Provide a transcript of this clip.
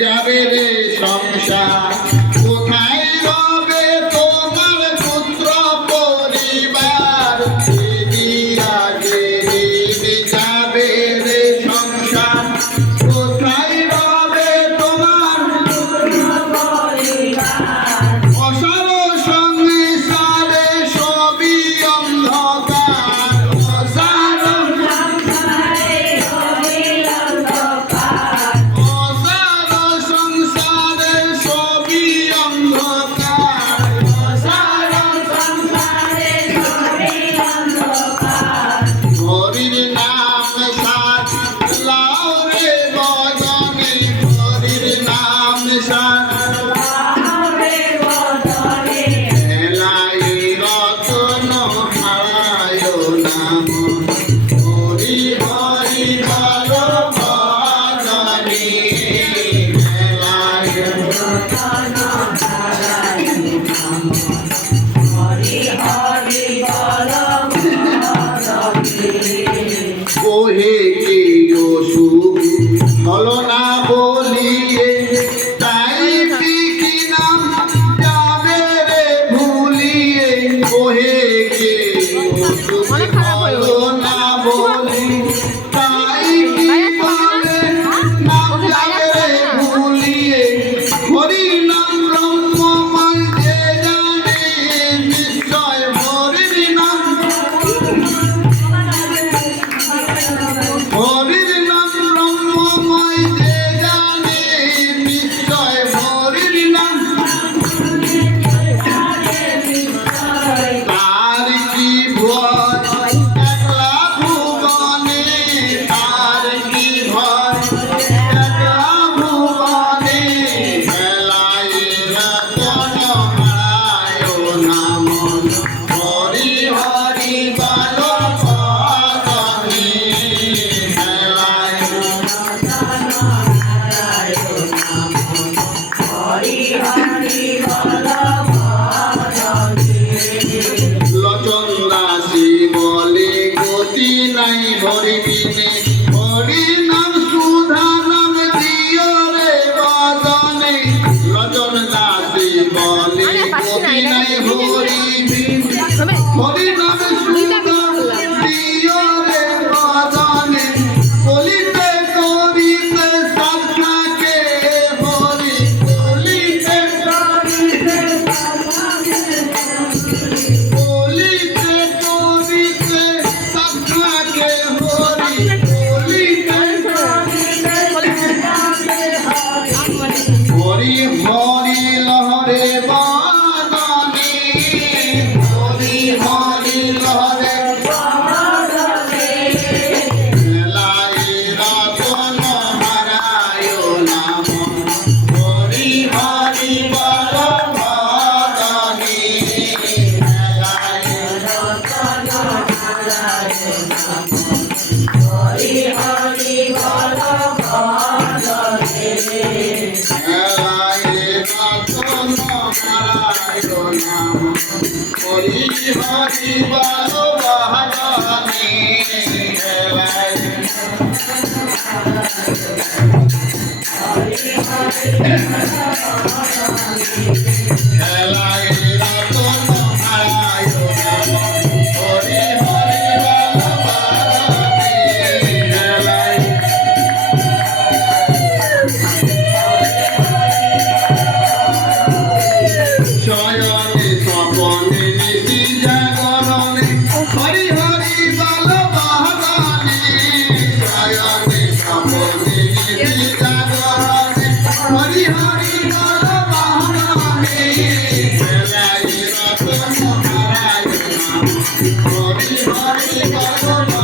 যাবে রে সংসার কোথায় রবে তোমার পুত্র পরিবার আগে যাবে রে সংসার কোথায় রবে তোমার অসার সংসারে সবই অন্ধকার অসার সংসারে সবই অন্ধকার হরির নাম সাত লাও রে বদনে হরির নাম সাত হেলাই রতন হারায় নাম হরি হরি বল বদনে হেলাই রতন হারায় নাম হরি হরি বল ওহে কে সুখ হলো না বলিয়ে তাই কি নাম যাবে রে ভুলিয়ে ওহে কে সুখ হলো না বলি তাই কি বলে নাম যাবে রে ভুলিয়ে হরি নাম ব্রহ্মময় যে জানে নিশ্চয় হরির নাম হরির নাম ব্রহ্মময় যে জানে নিশ্চয় হরির নাম তার কি ভয় একলা ভুবনে তার কি ভয় একলা ভুবনে হেলাই রতন হারায় নাম হরি হরি বল বদনে হেলাই রতন হারায় নাম হরি হরি বল বদনে লোচন দাসী বলে গতি নাই হরি বিনে হরি নাম সুধা নাম দিও রে বদনে লোচন দাসী বলে গতি নাই হরি বিনে হরি নাম সুধা দিও রে বদনে বলিতে করিতে সাধনাকে হরি বলিতে করিতে বলিতে করিতে সাধনাকে হরি বলিতে হরি হরি লহরে বদনে হরি হরি লহরে হেলাই রতন হারায় নাম হরি হরি বল বদনে হেলাই রতন হারায় নাম হরি হরি বল বদনে হেলাই রতন হারায় নাম হরি হরি বল বদনে হেলাই হেলাই রতন হারায় নাম হরি হরি বল বদনে হেলাই শয়নে স্বপনে নিশি জাগরণে হরি হরি বল বদনে শয়নে স্বপনে নিশি জাগরণে হরি হরি বল বদনে হেলাই রতন হারায় নাম হরি হরি বল